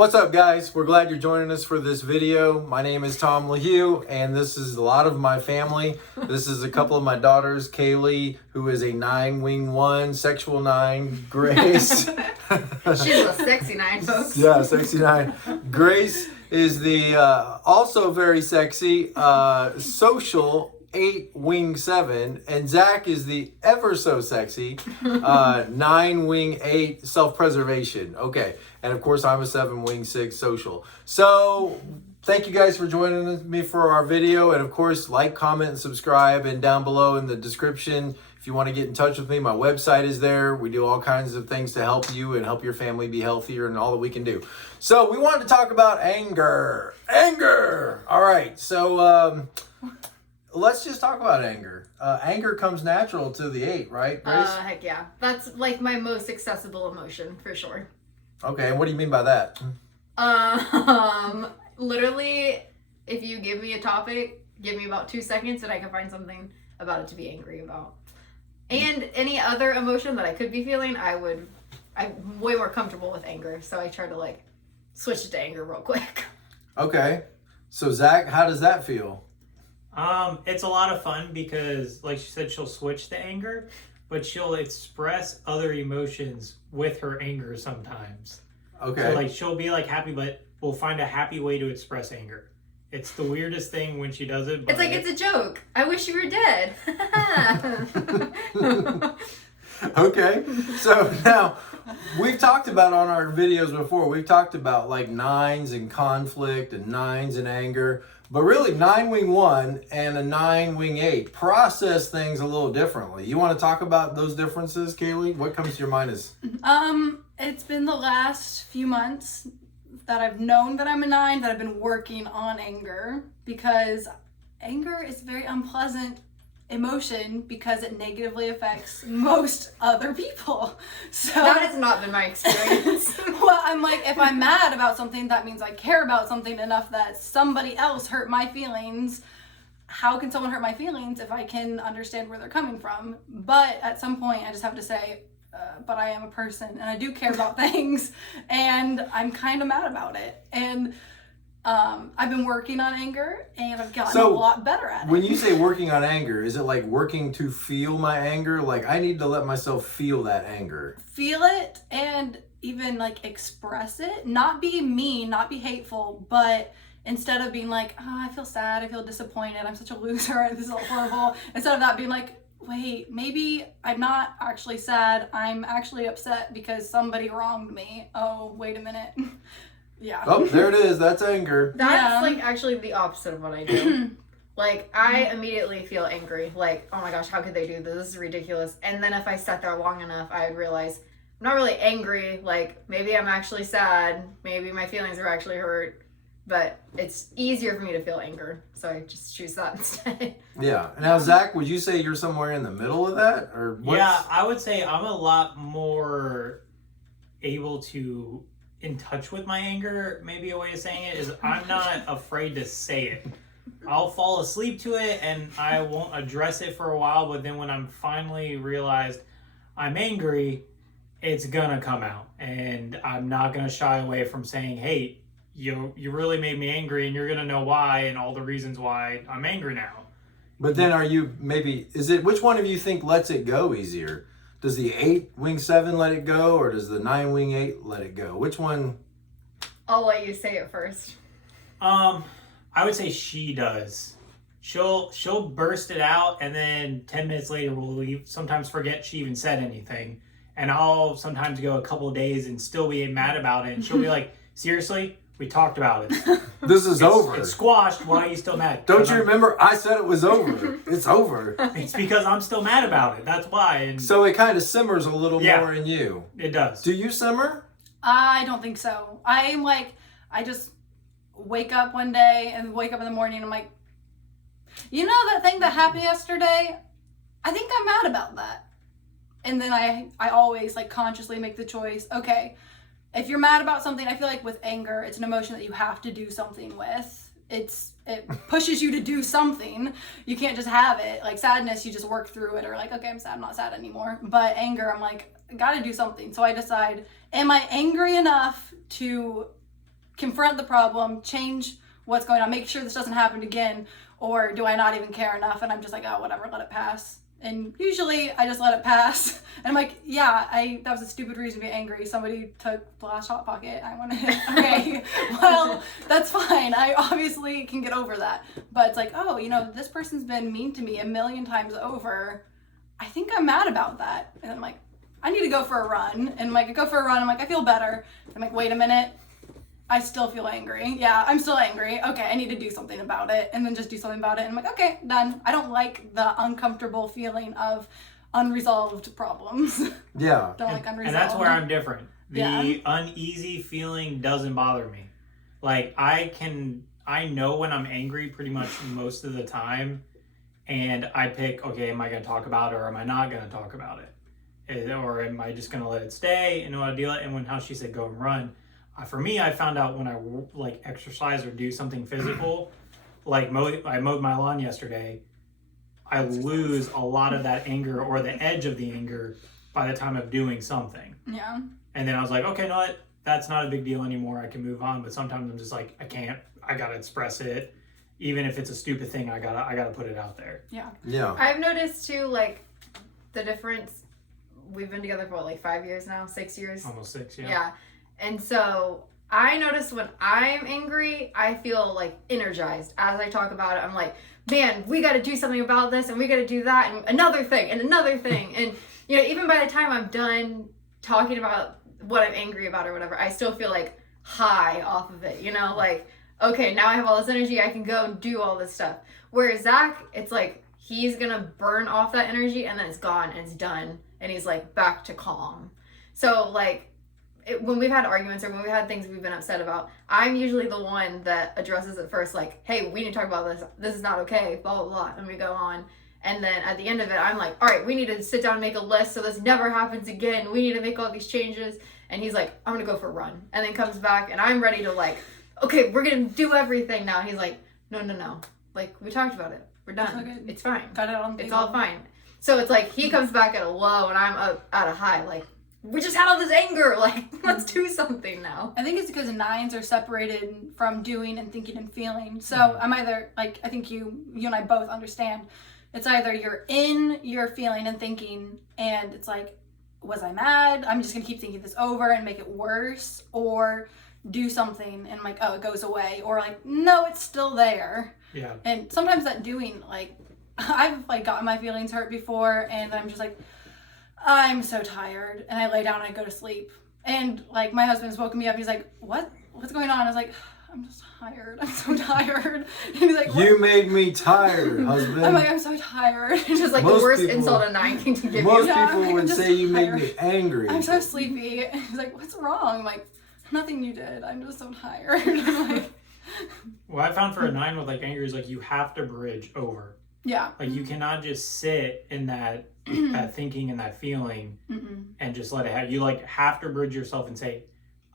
What's up, guys? We're glad you're joining us for this video. My name is Tom LaHue, and this is a lot of my family. This is a couple of my daughters, Kaylee, who is a 9 wing 1, sexual 9, Grace. She's a sexy 9, folks. Yeah, sexy 9. Grace is the also very sexy social 8 wing 7, and Zach is the ever so sexy 9 wing 8 self-preservation. Okay, and of course I'm a 7 wing 6 social. So thank you guys for joining me for our video, and of course like, comment, and subscribe, and down below in the description if you want to get in touch with me, my website is there. We do all kinds of things to help you and help your family be healthier and all that we can do. So we wanted to talk about anger. All right, so let's just talk about anger. Anger comes natural to the 8, right, Grace? Heck yeah. That's like my most accessible emotion, for sure. Okay, and what do you mean by that? Literally, if you give me a topic, give me about 2 seconds and I can find something about it to be angry about. And any other emotion that I could be feeling, I'm way more comfortable with anger. So I try to like switch it to anger real quick. Okay. So Zach, how does that feel? It's a lot of fun because, like she said, she'll switch to anger, but she'll express other emotions with her anger sometimes. Okay. So, like, she'll be, like, happy, but we'll find a happy way to express anger. It's the weirdest thing when she does it. But it's like, it's a joke. I wish you were dead. Okay. So now, we've talked about on our videos before, we've talked about, like, 9s and conflict and 9s and anger. But really, 9 wing 1 and a 9 wing 8 process things a little differently. You want to talk about those differences, Kaylee? What comes to your mind is? It's been the last few months that I've known that I'm a 9 that I've been working on anger, because anger is a very unpleasant emotion because it negatively affects most other people. So that has not been my experience. well, I'm like, if I'm mad about something, that means I care about something enough that somebody else hurt my feelings. How can someone hurt my feelings if I can understand where they're coming from? But at some point I just have to say, but I am a person and I do care about things, and I'm kind of mad about it. And I've been working on anger, and I've gotten a lot better at it. When you say working on anger, is it like working to feel my anger? Like, I need to let myself feel that anger. Feel it and even like express it. Not be mean, not be hateful, but instead of being like, oh, I feel sad, I feel disappointed, I'm such a loser, this is all horrible. Instead of that, being like, wait, maybe I'm not actually sad, I'm actually upset because somebody wronged me. Oh, wait a minute. Yeah. Oh, there it is. That's anger. That's like actually the opposite of what I do. Like, I immediately feel angry. Like, oh my gosh, how could they do this? This is ridiculous. And then if I sat there long enough, I would realize I'm not really angry. Like, maybe I'm actually sad. Maybe my feelings are actually hurt. But it's easier for me to feel anger. So I just choose that instead. Yeah. Now, Zach, would you say you're somewhere in the middle of that? Or what's... Yeah, I would say I'm a lot more able to in touch with my anger. Maybe a way of saying it is I'm not afraid to say it. I'll fall asleep to it and I won't address it for a while, but then when I'm finally realized I'm angry, it's gonna come out, and I'm not gonna shy away from saying, hey, you really made me angry, and you're gonna know why and all the reasons why I'm angry now. But then are you which one of you think lets it go easier? Does the 8 wing 7 let it go, or does the 9 wing 8 let it go? Which one? I'll let you say it first. I would say she does. She'll burst it out, and then 10 minutes later we'll sometimes forget she even said anything. And I'll sometimes go a couple of days and still be mad about it. And she'll be like, seriously? We talked about it. This is over. It's squashed. Why are you still mad? Don't you remember? I said it was over. It's over. It's because I'm still mad about it. That's why. And so it kind of simmers a little more in you. It does. Do you simmer? I don't think so. I'm like, I just wake up one day and wake up in the morning and I'm like, you know that thing that happened yesterday? I think I'm mad about that. And then I always like consciously make the choice, okay, if you're mad about something, I feel like with anger, it's an emotion that you have to do something with. It pushes you to do something. You can't just have it. Like sadness, you just work through it, or like, okay, I'm sad, I'm not sad anymore. But anger, I'm like, I gotta do something. So I decide, am I angry enough to confront the problem, change what's going on, make sure this doesn't happen again, or do I not even care enough and I'm just like, oh, whatever, let it pass. And usually I just let it pass. And I'm like, yeah, that was a stupid reason to be angry. Somebody took the last Hot Pocket. I want to, okay, well, that's fine. I obviously can get over that. But it's like, oh, this person's been mean to me a million times over. I think I'm mad about that. And I'm like, I need to go for a run. And I go for a run. I'm like, I feel better. I'm like, wait a minute. I still feel angry. Yeah, I'm still angry. Okay, I need to do something about it. And then just do something about it. And I'm like, okay, done. I don't like the uncomfortable feeling of unresolved problems. Yeah. Don't like unresolved. And that's where I'm different. The Yeah. uneasy feeling doesn't bother me. Like, I know when I'm angry pretty much most of the time. And I pick, okay, am I going to talk about it or am I not going to talk about it? Or am I just going to let it stay and know how to deal with it? And how she said go and run. For me, I found out when I exercise or do something physical, I mowed my lawn yesterday, I lose a lot of that anger or the edge of the anger by the time I'm doing something. Yeah. And then I was like, okay, no, that's not a big deal anymore. I can move on. But sometimes I'm just like, I gotta express it. Even if it's a stupid thing, I gotta put it out there. Yeah. Yeah. I've noticed too, the difference. We've been together for 5 years now, 6 years. Almost 6, yeah. Yeah. And so I notice when I'm angry, I feel energized. As I talk about it, I'm like, man, we got to do something about this and we got to do that and another thing and another thing. And, even by the time I'm done talking about what I'm angry about or whatever, I still feel high off of it, okay, now I have all this energy, I can go and do all this stuff. Whereas Zach, it's he's going to burn off that energy and then it's gone and it's done. And he's back to calm. So when we've had arguments or when we've had things we've been upset about, I'm usually the one that addresses it first, hey, we need to talk about this. This is not okay, blah, blah, blah. And we go on. And then at the end of it, I'm like, all right, we need to sit down and make a list so this never happens again. We need to make all these changes. And he's like, I'm going to go for a run. And then comes back and I'm ready to okay, we're going to do everything now. He's like, no. We talked about it. We're done. It's fine. Got it on the It's table. all fine. So it's he comes back at a low and I'm up at a high. We just had all this anger. Let's do something now. I think it's because 9s are separated from doing and thinking and feeling. So I'm either, I think you and I both understand. It's either you're in your feeling and thinking and it's was I mad? I'm just going to keep thinking this over and make it worse. Or do something and oh, it goes away. Or no, it's still there. Yeah. And sometimes that doing, I've gotten my feelings hurt before and I'm just I'm so tired, and I lay down and I go to sleep. And my husband's woken me up. He's like, what's going on? I was like, I'm just tired. I'm so tired. And he's like, what? You made me tired, husband. I'm I'm so tired. It's just the Most worst people- insult a 9 can give Most you. Yeah, people I'm would just say you made tired. me angry. I'm so sleepy. And he's like, what's wrong? I'm like, nothing you did. I'm just so tired. I'm What I found for a 9 with anger is you have to bridge over. yeah. You cannot just sit in that thinking and that feeling and just let it happen. You have to bridge yourself and say,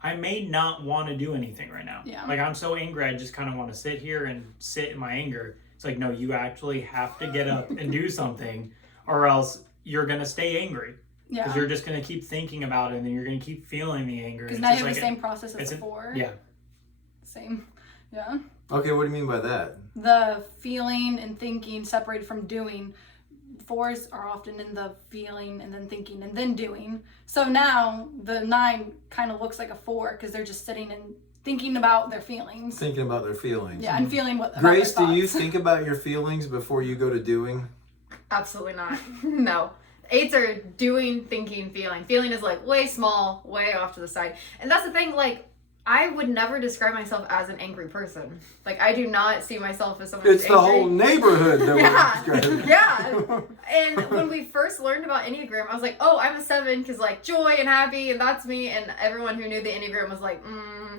I may not want to do anything right now. Yeah. I'm so angry, I just kind of want to sit here and sit in my anger. It's no, you actually have to get up and do something or else you're going to stay angry. Yeah. Because you're just going to keep thinking about it and then you're going to keep feeling the anger. Because It's now you just have the same process as before. Yeah. Same. Yeah. Okay, what do you mean by that? The feeling and thinking separated from doing. 4s are often in the feeling and then thinking and then doing. So now the 9 kind of looks like a 4 because they're just sitting and thinking about their feelings. Thinking about their feelings. Yeah, and feeling what. Grace, about do their you thoughts. think about your feelings before you go to doing? Absolutely not. No. 8s are doing, thinking, feeling. Feeling is way small, way off to the side. And that's the thing, I would never describe myself as an angry person. I do not see myself as someone who's It's the angry. whole neighborhood that Yeah. we're describing. Yeah. And when we first learned about Enneagram, I was like, oh, I'm a 7 because joy and happy and that's me. And everyone who knew the Enneagram was like,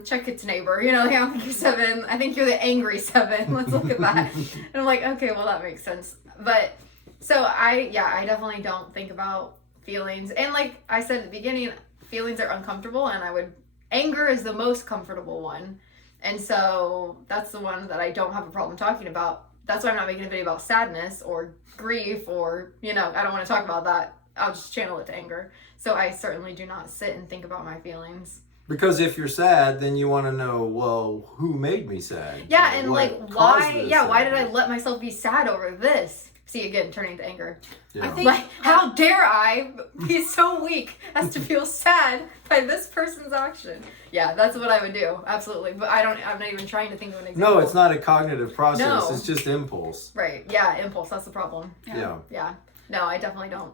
check its neighbor. I don't think you're 7. I think you're the angry 7. Let's look at that. And I'm like, okay, well, that makes sense. But so I definitely don't think about feelings. And like I said at the beginning, feelings are uncomfortable and anger is the most comfortable one. And so that's the one that I don't have a problem talking about. That's why I'm not making a video about sadness or grief or, I don't want to talk about that. I'll just channel it to anger. So I certainly do not sit and think about my feelings. Because if you're sad, then you want to know, well, who made me sad? Yeah, and What like, caused why? this Yeah, why did I sadness? let myself be sad over this? See, again, turning to anger. Yeah. I think Like, how dare I be so weak as to feel sad by this person's action? Yeah, that's what I would do. Absolutely. But I'm not even trying to think of an example. No, it's not a cognitive process. No. It's just impulse. Right. Yeah, impulse. That's the problem. Yeah. Yeah. No, I definitely don't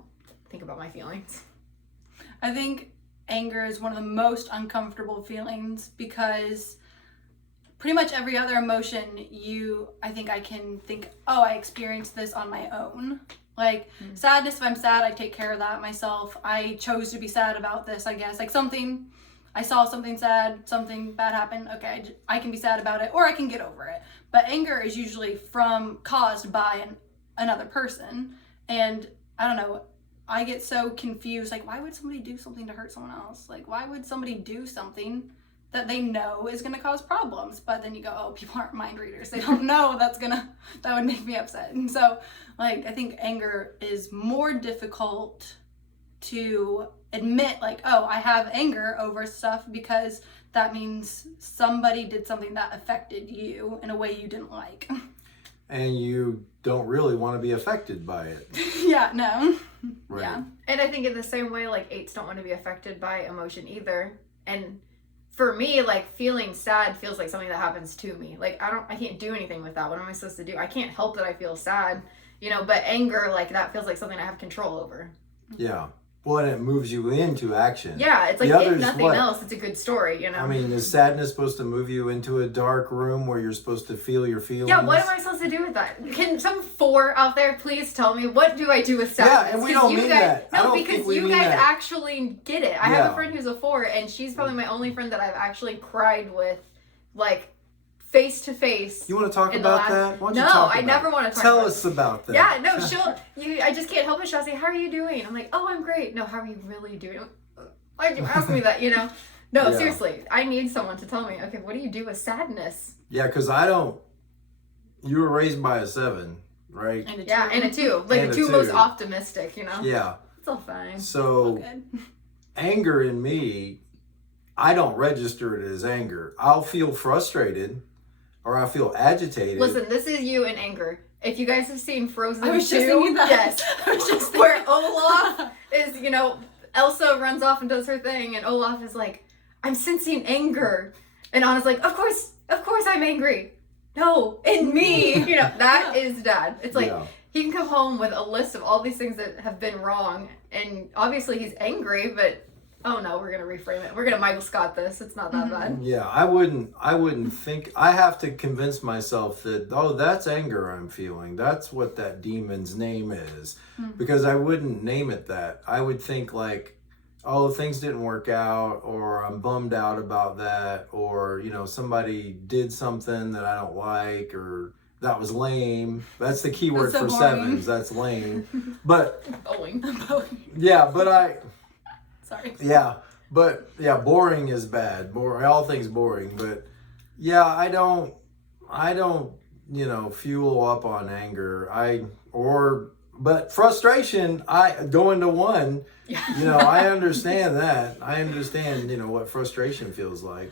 think about my feelings. I think anger is one of the most uncomfortable feelings because pretty much every other emotion I think I can think, oh, I experienced this on my own. Like sadness, if I'm sad, I take care of that myself. I chose to be sad about this, I guess. Like I saw something sad, something bad happen. Okay, I can be sad about it or I can get over it. But anger is usually caused by another person. And I don't know, I get so confused. Like, why would somebody do something to hurt someone else? Like, why would somebody do something that they know is going to cause problems? But then you go, oh, people aren't mind readers. They don't know that would make me upset. And so, like, I think anger is more difficult to admit, like, oh, I have anger over stuff because that means somebody did something that affected you in a way you didn't like. And you don't really want to be affected by it. Yeah, no. Right. Yeah. And I think in the same way, like, 8s don't want to be affected by emotion either. And for me, like, feeling sad feels like something that happens to me. Like, I can't do anything with that. What am I supposed to do? I can't help that I feel sad, but anger, like, that feels like something I have control over. Yeah. Well, and it moves you into action. Yeah, it's like, The if others, nothing what? else, it's a good story, I mean, is sadness supposed to move you into a dark room where you're supposed to feel your feelings? Yeah, what am I supposed to do with that? Can some 4 out there please tell me, what do I do with sadness? Yeah, and we 'Cause don't you mean guys, that. I No, don't because think we you mean guys that. actually get it. I have Yeah. a friend who's a 4, and she's probably my only friend that I've actually cried with, like, face to face. You want to talk in the about last- that? Why don't you No, talk I about never it? want to talk Tell about us about that. Yeah, no, I just can't help it. She'll say, how are you doing? I'm like, oh, I'm great. No, how are you really doing? Why'd you ask me that, No, Yeah. seriously, I need someone to tell me, okay, what do you do with sadness? Yeah, because you were raised by a 7, right? And Yeah, and a 2. Like, And the a 2 most 2. optimistic, Yeah. It's all fine. So good. anger in me, I don't register it as anger. I'll feel frustrated or I feel agitated. Listen, this is you in anger. If you guys have seen Frozen 2, I was just thinking that. yes, I was just where thinking- Olaf is, Elsa runs off and does her thing, and Olaf is like, I'm sensing anger. And Anna's like, of course I'm angry. No, in me. That is Dad. It's like, Yeah. he can come home with a list of all these things that have been wrong, and obviously he's angry, but oh no, we're gonna reframe it. We're gonna Michael Scott this. It's not that bad. Yeah, I wouldn't think. I have to convince myself that, oh, that's anger I'm feeling. That's what that demon's name is. Because I wouldn't name it that. I would think like, oh, things didn't work out, or I'm bummed out about that, or, somebody did something that I don't like, or that was lame. That's the key word That's so for boring. 7s. That's lame. But Bowling. yeah, Sorry. boring is bad. All things boring. But yeah, I don't, fuel up on anger. But frustration, I go into 1. Yeah. I understand that. I understand, what frustration feels like.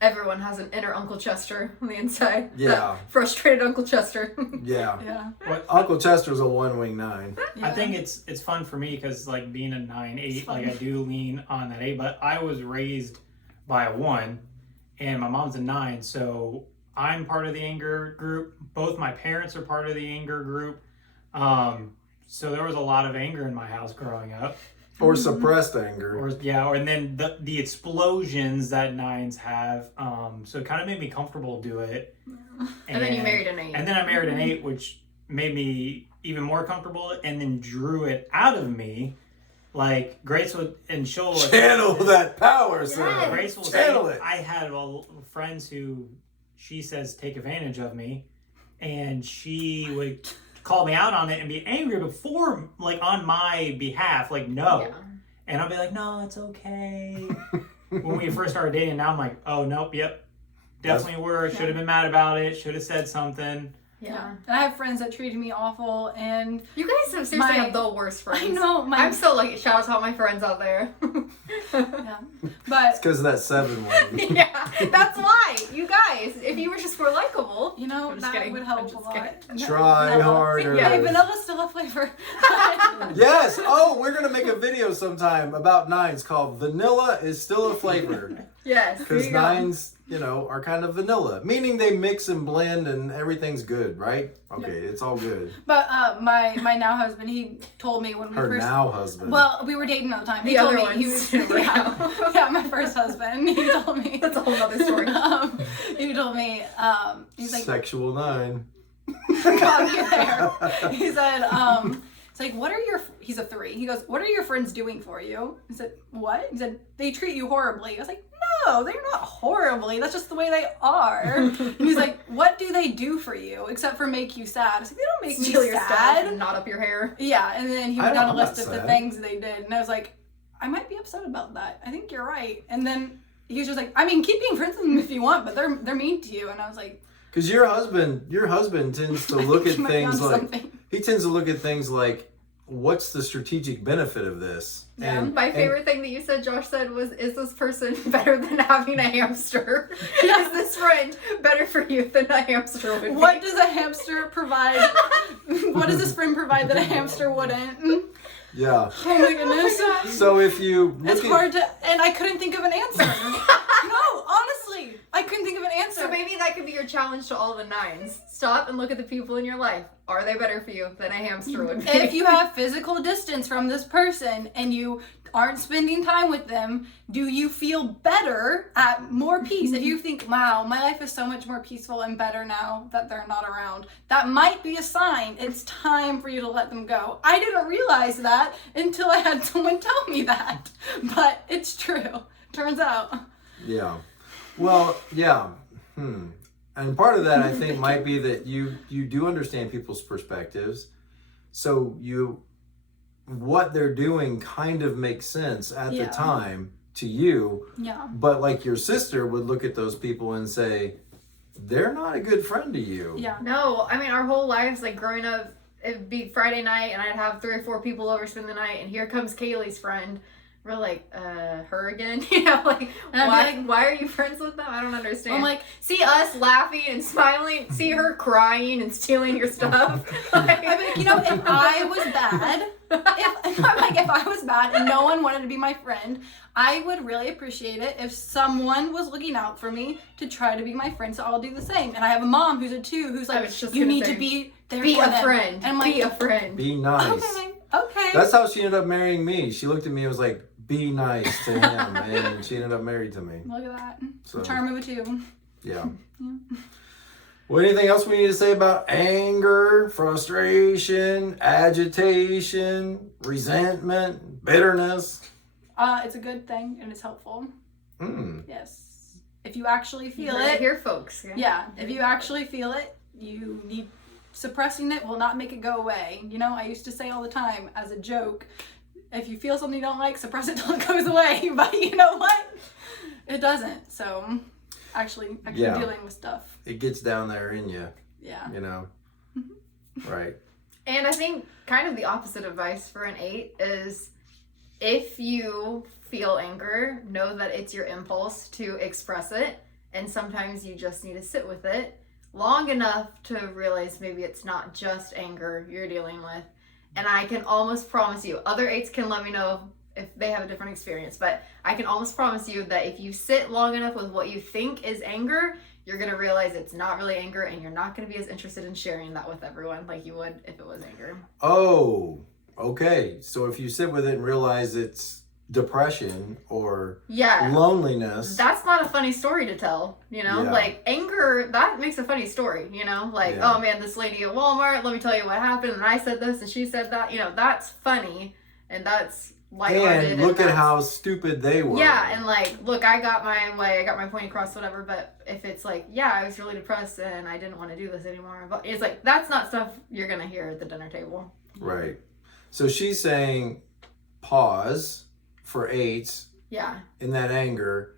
Everyone has an inner Uncle Chester on the inside. Yeah. That frustrated Uncle Chester. Yeah. Yeah. Uncle Chester's a 1-wing 9. I think it's fun for me because, like, being a 9/8, like, I do lean on that 8, but I was raised by a 1 and my mom's a 9, so I'm part of the anger group. Both my parents are part of the anger group. So there was a lot of anger in my house growing up. Or suppressed anger. And then the explosions that 9s have. So it kind of made me comfortable do it. And then you married an 8. And then I married an 8, which made me even more comfortable, and then drew it out of me. Like Grace she'll Channel that power, sir. Yes. Grace will Channel say, it. I had friends who she says take advantage of me, and she would call me out on it and be angry before, like, on my behalf, like, no. Yeah. And I'll be like, no, it's okay. When we first started dating, now I'm like, oh, nope, yep. Definitely should have been mad about it, should have said something. Yeah. And I have friends that treated me awful, and You guys have seriously have the worst friends. I know. I'm so lucky. Shout out to all my friends out there. Yeah. But It's because of that 7 one. Yeah, that's why. You guys, if you were just more likable. you know, I'm just that kidding. would I'm help a just lot. Try Vanilla. harder. Yeah, Hey, vanilla's still a flavor. Yes. Oh, we're gonna make a video sometime about 9s called "Vanilla is Still a Flavor," Yes. because there you go. 9s, are kind of vanilla, meaning they mix and blend and everything's good, right? Okay, it's all good. But my now husband, he told me when we Her first. now husband. Well, we were dating at the time. He The told other me he ones. was yeah, my first husband. He told me That's a whole other story. he told me he's like, Sexual 9. "Come here." He said, it's like, what are your, he's a 3. He goes, "What are your friends doing for you?" I said, "What?" He said, "They treat you horribly." I was like, "No, they're not horribly. That's just the way they are." And he's like, "What do they do for you except for make you sad?" I was like, "They don't make Steal me your stuff sad." and knot up your hair. Yeah, and then he I went down a don't- list I'm of the not sad. things they did, and I was like, I might be upset about that. I think you're right. And then he was just like, I mean, keep being friends with them if you want, but they're mean to you. And I was like, Because your husband tends to look at you might be things onto like something. he tends to look at things like, what's the strategic benefit of this? Yeah. My favorite thing that you said, Josh said, was, is this person better than having a hamster? Is this friend better for you than a hamster would be? What does a hamster provide? What does this friend provide that a hamster wouldn't? Yeah. Oh my goodness. So if you look It's at, hard to, and I couldn't think of an answer. No, honestly, I couldn't think of an answer. So maybe that could be your challenge to all the 9s. Stop and look at the people in your life. Are they better for you than a hamster would be? If you have physical distance from this person and you aren't spending time with them, do you feel better at more peace? If you think, wow, my life is so much more peaceful and better now that they're not around, that might be a sign it's time for you to let them go. I didn't realize that until I had someone tell me that, but it's true. Turns out. yeah. Well, yeah. And part of that, I think, might be that you do understand people's perspectives. So what they're doing kind of makes sense at Yeah. the time to you. Yeah. But like your sister would look at those people and say, they're not a good friend to you. Yeah. No, I mean, our whole lives, like growing up, it'd be Friday night and I'd have 3 or 4 people over spend the night, and here comes Kaylee's friend. We're like, her again? You know, like, And I'd be why are you friends with them? I don't understand. I'm like, see us laughing and smiling, see her crying and stealing your stuff. Like, I mean, you know, if I was bad, if I was bad and no one wanted to be my friend, I would really appreciate it if someone was looking out for me to try to be my friend. So I'll do the same. And I have a mom who's a 2 who's I like, was just you gonna need say, to be there be for a them. friend. And I'm like, be a friend. Be nice. okay. That's how she ended up marrying me. She looked at me and was like, be nice to him. And she ended up married to me. Look at that. So, Charm of a 2. yeah. Well, anything else we need to say about anger, frustration, agitation, resentment, bitterness? It's a good thing and it's helpful. Mm. Yes. If you actually feel Right it. here, folks. Yeah. If you actually feel it, you need suppressing it will not make it go away. You know, I used to say all the time as a joke, if you feel something you don't like, suppress it till it goes away. But you know what? It doesn't. So actually Yeah. dealing with stuff. It gets down there in you, Yeah. you know? Right. And I think kind of the opposite advice for an 8 is, if you feel anger, know that it's your impulse to express it. And sometimes you just need to sit with it long enough to realize maybe it's not just anger you're dealing with. And I can almost promise you, other 8s can let me know if they have a different experience, but I can almost promise you that if you sit long enough with what you think is anger, you're going to realize it's not really anger, and you're not going to be as interested in sharing that with everyone like you would if it was anger. Oh, okay. So if you sit with it and realize it's depression or Yeah. loneliness. That's not a funny story to tell, you know? Yeah. Like, anger, that makes a funny story, you know? Like, Yeah. oh man, this lady at Walmart, let me tell you what happened, and I said this, and she said that. You know, that's funny, and that's lighthearted. And look at that's- how stupid they were. Yeah, and like, look, I got my way, I got my point across, whatever, but if it's like, yeah, I was really depressed, and I didn't want to do this anymore, but it's like, that's not stuff you're gonna hear at the dinner table. Right. So she's saying pause for 8s Yeah. in that anger.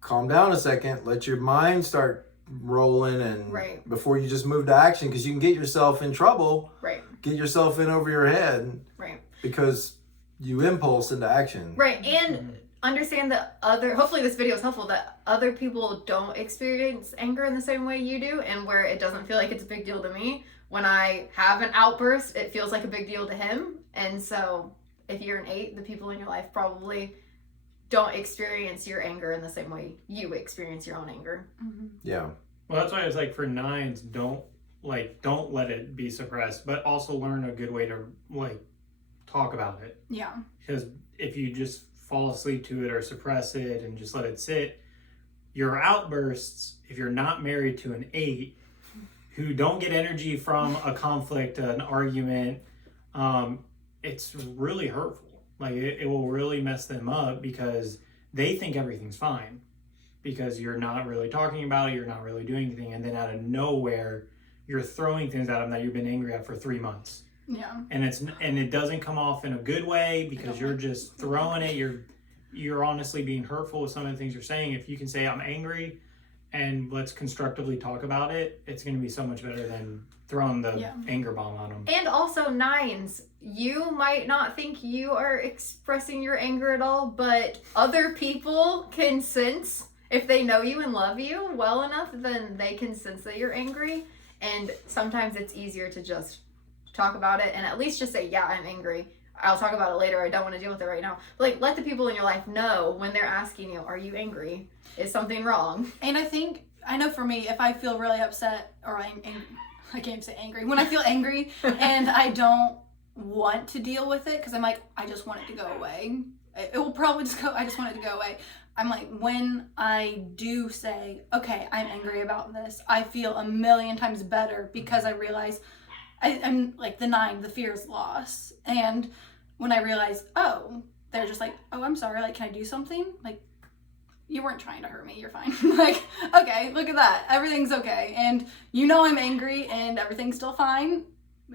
Calm down a second. Let your mind start rolling and Right. before you just move to action, because you can get yourself in trouble, Right. get yourself in over your head Right. because you impulse into action. Right. And understand that hopefully this video is helpful, that other people don't experience anger in the same way you do, and where it doesn't feel like it's a big deal to me. When I have an outburst, it feels like a big deal to him. And so if you're an 8, the people in your life probably don't experience your anger in the same way you experience your own anger. Yeah. Well, that's why it's like for 9s, don't let it be suppressed, but also learn a good way to like talk about it. Yeah. Because if you just fall asleep to it or suppress it and just let it sit, your outbursts, if you're not married to an 8 who don't get energy from a conflict, an argument, it's really hurtful. Like it will really mess them up because they think everything's fine because you're not really talking about it, you're not really doing anything, and then out of nowhere you're throwing things at them that you've been angry at for 3 months. Yeah. And it doesn't come off in a good way because you're just throwing it. You're honestly being hurtful with some of the things you're saying. If you can say I'm angry and let's constructively talk about it, it's going to be so much better than throwing the anger bomb on them. And also 9s, you might not think you are expressing your anger at all, but other people can sense, if they know you and love you well enough, then they can sense that you're angry. And sometimes it's easier to just talk about it and at least just say, yeah, I'm angry. I'll talk about it later. I don't want to deal with it right now. But like, let the people in your life know when they're asking you, are you angry? Is something wrong? And I know for me, if I feel really upset or I can't even say angry. When I feel angry and I don't want to deal with it because I'm like, I just want it to go away. It will probably just go, I just want it to go away. I'm like, when I do say, okay, I'm angry about this, I feel a million times better because I realize I'm like the 9, the fear is loss. And when I realize, oh, they're just like, oh, I'm sorry, like, can I do something? Like, you weren't trying to hurt me, you're fine. Like, okay, look at that, everything's okay. And you know I'm angry and everything's still fine.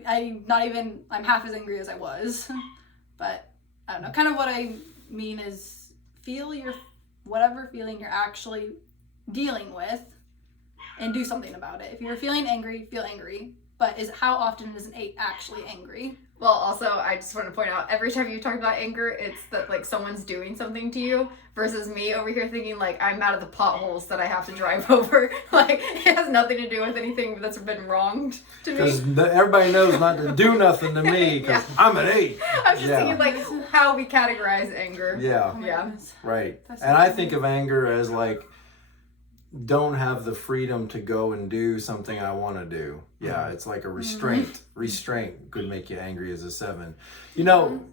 I'm half as angry as I was. But, I don't know, kind of what I mean is feel whatever feeling you're actually dealing with and do something about it. If you're feeling angry, feel angry. But how often is an 8 actually angry? Well, also, I just want to point out, every time you talk about anger, it's that, like, someone's doing something to you, versus me over here thinking, like, I'm mad at the potholes that I have to drive over. Like, it has nothing to do with anything that's been wronged to me. Because everybody knows not to do nothing to me because I'm an 8. I'm just thinking, like, how we categorize anger. Yeah. Yeah. Right. That's And I think of anger as, like, don't have the freedom to go and do something I want to do. Yeah, it's like a restraint. Restraint could make you angry as a 7. You know,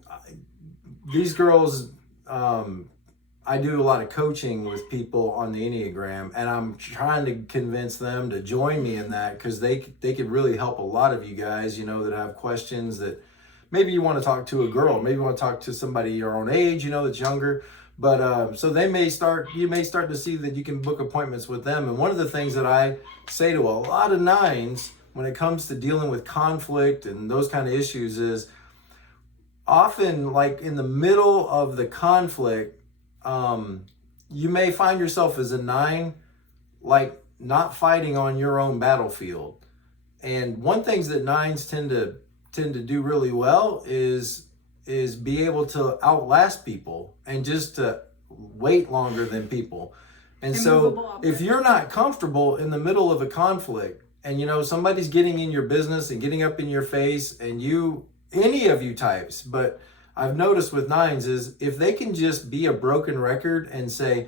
these girls, I do a lot of coaching with people on the Enneagram, and I'm trying to convince them to join me in that because they could really help a lot of you guys, you know, that have questions that maybe you want to talk to a girl, maybe you want to talk to somebody your own age, you know, that's younger. But so you may start to see that you can book appointments with them. And one of the things that I say to a lot of 9s when it comes to dealing with conflict and those kind of issues is often, like, in the middle of the conflict, you may find yourself as a 9, like, not fighting on your own battlefield. And one thing that 9s tend to do really well is be able to outlast people and just to wait longer than people. And so if you're not comfortable in the middle of a conflict and, you know, somebody's getting in your business and getting up in your face and any of you types, but I've noticed with 9s is if they can just be a broken record and say,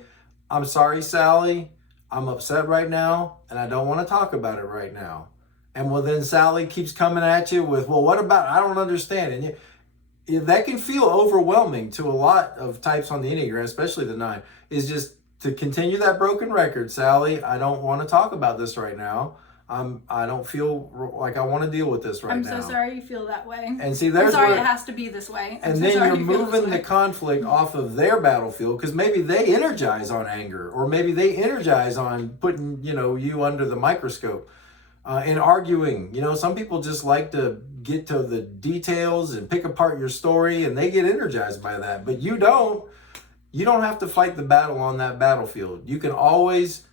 I'm sorry, Sally, I'm upset right now and I don't want to talk about it right now. And well, then Sally keeps coming at you with, well, what about, I don't understand. And that can feel overwhelming to a lot of types on the Enneagram, especially the 9, is just to continue that broken record. Sally, I don't want to talk about this right now. I don't feel like I want to deal with this right now. I'm so sorry you feel that way. And see, there's I'm sorry where, it has to be this way. And then you're moving the conflict off of their battlefield because maybe they energize on anger, or maybe they energize on putting, you know, you under the microscope. And arguing, you know, some people just like to get to the details and pick apart your story and they get energized by that. But you don't have to fight the battle on that battlefield. You can always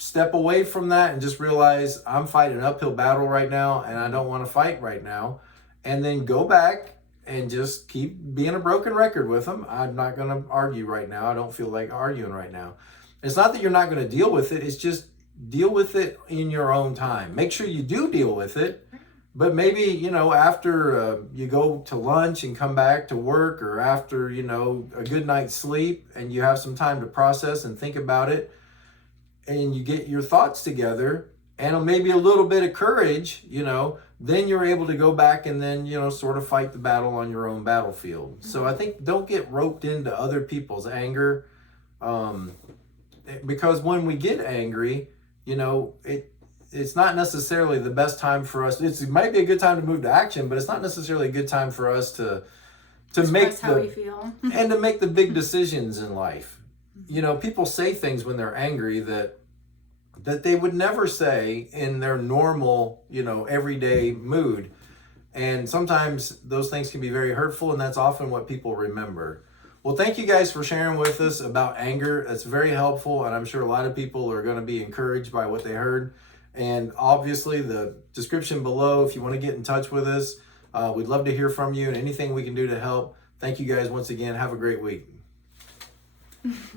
step away from that and just realize I'm fighting an uphill battle right now and I don't want to fight right now. And then go back and just keep being a broken record with them. I'm not going to argue right now. I don't feel like arguing right now. It's not that you're not going to deal with it. It's just deal with it in your own time. Make sure you do deal with it. But maybe, you know, after you go to lunch and come back to work, or after, you know, a good night's sleep and you have some time to process and think about it, and you get your thoughts together and maybe a little bit of courage, you know, then you're able to go back and then, you know, sort of fight the battle on your own battlefield. So I think don't get roped into other people's anger, because when we get angry, you know, it's not necessarily the best time for us. It might be a good time to move to action, but it's not necessarily a good time for us to make how we feel. and to make the big decisions in life. You know, people say things when they're angry that they would never say in their normal, you know, everyday mood. And sometimes those things can be very hurtful, and that's often what people remember. Well, thank you guys for sharing with us about anger. That's very helpful, and I'm sure a lot of people are going to be encouraged by what they heard. And obviously the description below, if you want to get in touch with us, we'd love to hear from you and anything we can do to help. Thank you guys once again. Have a great week.